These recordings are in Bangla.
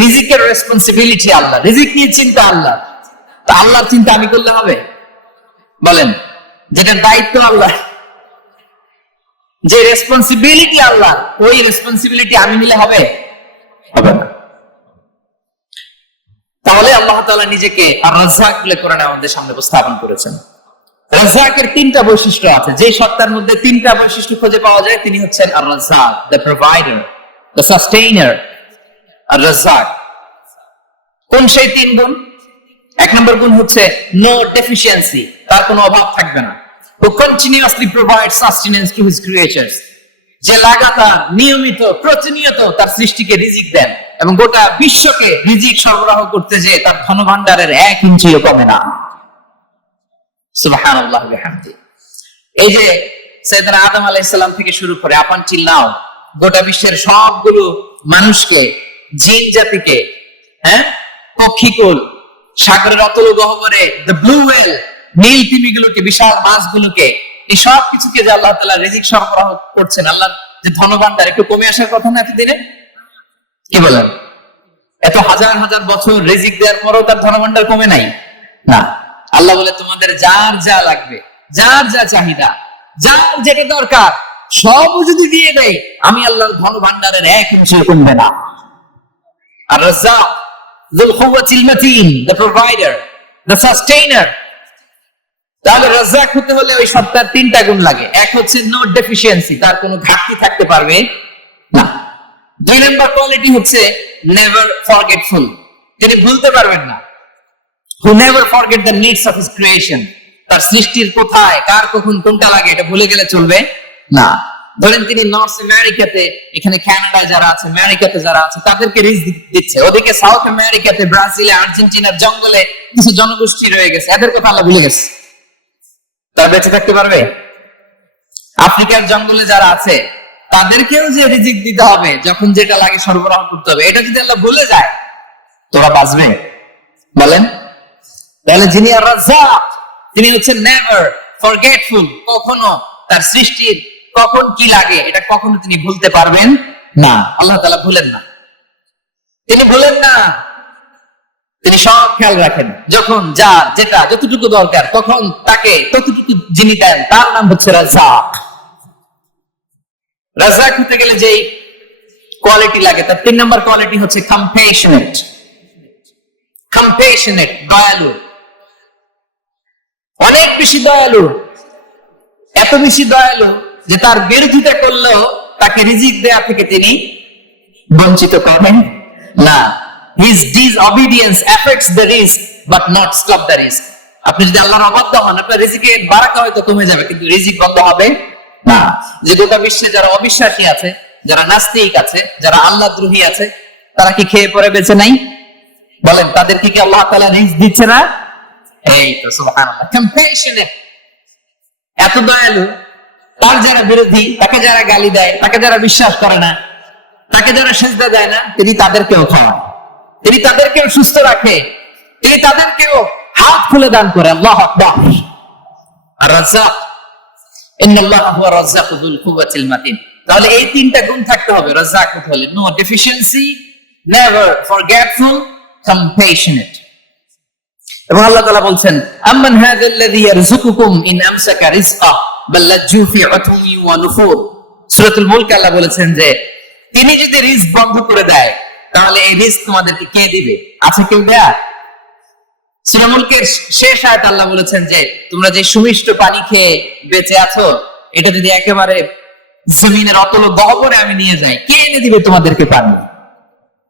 রিজিকের রেসপন্সিবিলিটি আল্লাহ, রিজিক নিয়ে চিন্তা আল্লাহ। তা আল্লাহর চিন্তা আমি করলে হবে? বলেন, যেটা দায়িত্ব আল্লাহ, যে রেসপন্সিবিলিটি আল্লাহ, ওই রেসপন্সিবিলিটি আমি নিলে হবে? হবে না। তাহলে আল্লাহ তাআলা নিজেকে আর রাজ্জাক বলে কোরআনে আমাদের সামনে উপস্থাপন করেছেন। রাজ্জাকের তিনটা বৈশিষ্ট্য আছে, যে সত্তার মধ্যে তিনটা বৈশিষ্ট্য খুঁজে পাওয়া যায় তিনি হচ্ছেন আর রাজ্জাক, দ্য প্রোভাইডার, দ্য সাস্টেইনার। আর রাজ্জাক কোন সেই তিন গুণ? এক নম্বর গুণ হচ্ছে নো ডেফিসিয়েন্সি, তার কোনো অভাব থাকবে না। who continuously provides sustenance to his creatures, যে লাগাতার নিয়মিত প্রতিনিয়ত তার সৃষ্টিকে রিজিক দেন এবং গোটা বিশ্বকে রিজিক সরবরাহ করতে যে তার ধনভাণ্ডারের 1 ইঞ্চিও কমে না। সুবহানাল্লাহ ওয়া বিহামদিহি। এই যে সাইয়েদনা আদম আলাইহিস সালাম থেকে শুরু করে আপ আনটিল নাও গোটা বিশ্বের সবগুলো মানুষকে, জিন জাতিকে, পক্ষীকুল, সাগরের অতল গহ্বরে দ্য ব্লু ওয়েল, নীল তিমিগুলোকে, বিশাল মাছগুলোকে, এই সব কিছুকে যে আল্লাহ তাআলা রিজিক সরবরাহ করছেন, আল্লাহ যে ধনভাণ্ডার একটু কমে আসার কথা না এতদিনে? কি বলেন? এত হাজার হাজার বছর রিজিক দেওয়ার পরও তার ধনভাণ্ডার কমে নাই না। আল্লাহ বলে তোমাদের যার যা লাগবে, যার যা চাহিদা, যার যেটা দরকার সব যদি দিয়ে দেয়, আমি আল্লাহর ধনভাণ্ডারের 1 ইঞ্চি কমবে না। আর Razzak যুল কুওয়াতিল মাতিন, the provider, the sustainer. তাহলে রাজ্জাক হতে হলে ওই সত্তার তিনটা গুণ লাগে। এক হচ্ছে নো ডেফিসিয়েন্সি, তার কোনো ঘাটতি থাকতে পারবে না। 2 নম্বর কোয়ালিটি হচ্ছে নেভার ফরগেটফুল, তিনি ভুলতে পারবেন না। who never forget the needs of his creation, তার সৃষ্টির কোথায় কার কখন কোনটা লাগে এটা ভুলে গেলে চলবে না। ধরেন তিনি নর্থ আমেরিকাতে, এখানে কানাডায় যারা আছে, আমেরিকাতে যারা আছে, তাদেরকে রিজিক দিচ্ছে। ওদিকে সাউথ আমেরিকাতে, ব্রাজিলে, আর্জেন্টিনার জঙ্গলে কিছু জনগোষ্ঠী রয়ে গেছে, এদের কথা আল্লাহ ভুলে গেছে। তারা বেঁচে থাকতে পারবে? আফ্রিকার জঙ্গলে যারা আছে তাদেরকেও যে রিজিক দিতে হবে, যখন যেটা লাগে সরবরাহ করতে হবে, এটা যদি আল্লাহ ভুলে যায় তোরা বাঁচবে? বলেন। তাহলে যিনি আর রাজ্জাক, তিনি হচ্ছেন নেভার ফরগেটফুল, কখনো তার সৃষ্টির কখন কি লাগে এটা কখনো তিনি ভুলতে পারবেন না। আল্লাহ তাআলা ভুলেন না, তিনি ভুলেন না, তিনি সব খেয়াল রাখেন। যখন যার যেটা যতটুকু দরকার তখন তাকে ততটুকু যিনি দেন, তার নাম হচ্ছে রাজ্জাক। রাজ্জাক হতে গেলে যেই কোয়ালিটি লাগে, তার 3 নম্বর কোয়ালিটি হচ্ছে কম্প্যাশনেট। কম্প্যাশনেট, দয়ালু, অনেক বেশি দয়ালু, এত বেশি দয়ালু যে তার বিরোধিতা করলেও তাকে রিজিক দেয়া থেকে তিনি বঞ্চিত করেন না। His disobedience affects the risk but not stop the risk. আপনি যদি আল্লাহর অবাধ্য হন, আপনার রিজিকের বারাকা হয়তো কমে যাবে, কিন্তু রিজিক বন্ধ হবে না। যে গোটা বিশ্বে যারা অবিশ্বাসী আছে, যারা নাস্তিক আছে, যারা আল্লাহদ্রোহী আছে, তারা কি খেয়ে পরে বেঁচে নাই? বলেন, তাদেরকে কি আল্লাহ তাআলা রিজিক দিচ্ছে না? এই তো সুবহানাল্লাহ। কম্প্যাশনেট, এত দয়ালু, তার যারা বিরোধী, তাকে যারা গালি দেয়, তাকে যারা বিশ্বাস করে না, তাকে যারা সিজদা দেয় না, তিনি তাদেরকেও খাওয়ান, তিনি তাদেরকেও সুস্থ রাখে, তিনি তাদেরকেও হাত খুলে দান করে। আল্লাহু আকবার। আর রাজ্জাক, ইন্নাল্লাহা হুয়া রাজ্জাকু যুল কুওয়াতিল মাতিন। তাহলে এই তিনটা গুণ থাকতে হবে রাজ্জাক হতে হলে: no deficiency, never forgetful, compassionate. এবং আল্লাহ তাআলা বলছেন, আম্মান হাযাল্লাযী ইয়ারযুকুকুম ইন আমসাকা রিজকা বাল লাজ্জু ফি উতুমি ওয়া নুফুর। সূরাতুল মুলক আল্লাহ বলেছেন যে তিনি যদি রিজক বন্ধ করে দেয় তাহলে এই রিজক তোমাদেরকে কে দিবে? আছে কেউ দেয়া? সূরা মুলকের শেষ আয়াতে আল্লাহ বলেছেন যে তোমরা যে সুমিষ্ট পানি খেয়ে বেঁচে আছো, এটা যদি একেবারে জমিনের অতল গহ্বরে আমি নিয়ে যাই, কে এনে দিবে তোমাদেরকে পানি?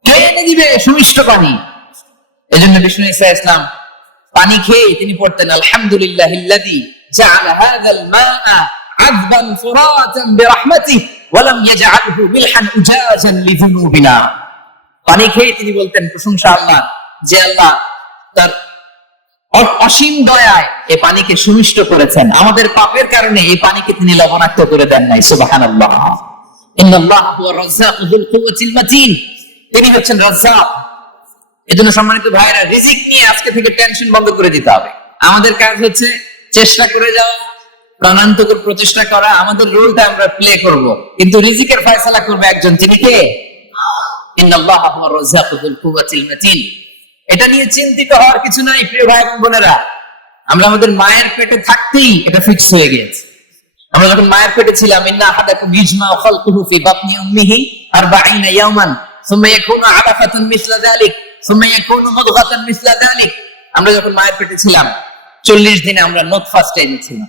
কে এনে দিবে সুমিষ্ট পানি? এজন্য বিষ্ণু ঈসা ইসলাম পানি খেয়ে তিনি পড়তেন, আলহামদুলিল্লাহিল্লাযী জাআলা হাযাল মাআ আযবান ফুরাতান বিরাহমাতিহি ওয়া লাম ইয়াজআলহু মিলহান উজাজান লিযুনুবিনা। পানি খেয়ে তিনি বলতেন, প্রশংসা আল্লাহ, যে আল্লাহ তার অসীম দয়ায় এই পানিকে সুমিষ্ট করেছেন, আমাদের পাপের কারণে এই পানিকে তিনি লবণাক্ত করে দেন নাই। সুবহানাল্লাহ। ইন্নাল্লাহা হুয়া রাজ্জাকু যুল কুওয়াতিল মাতিন, তিনি হচ্ছেন রাজ্জাক। এজন্য সম্মানিত ভাইরা, রিজিক নিয়ে আজকে থেকে টেনশন বন্ধ করে দিতে হবে। আমাদের কাজ হচ্ছে চেষ্টা করে যাওয়া, প্রাণান্তকর প্রচেষ্টা করা, আমাদের রোলটা আমরা প্লে করব, কিন্তু রিজিকের ফয়সালা করবে একজন, তিনি কে? ইন্নাল্লাহা হুয়ার রাজ্জাকু যুল কুওয়াতিল মাতিন। এটা নিয়ে চিন্তিত হওয়ার কিছু নাই প্রিয় ভাই এবং বোনেরা। আমরা আমাদের মায়ের পেটে থাকতেই এটা ফিক্স হয়ে গেছে। আমরা যখন মায়ের পেটে ছিলাম, ইন্না আহাদাকুম ইজমাউ খালকুহু ফি বাতনি উম্মিহি 40 ইয়াওমান সুম্মা ইয়াকুনু আলাকাতান মিসলা যালিক সুম্মা ইয়াকুনু মুদগাতান মিসলা যালিক। আমরা যখন মায়ের পেটে ছিলাম 40 দিনে আমরা নুতফা স্টেজে ছিলাম।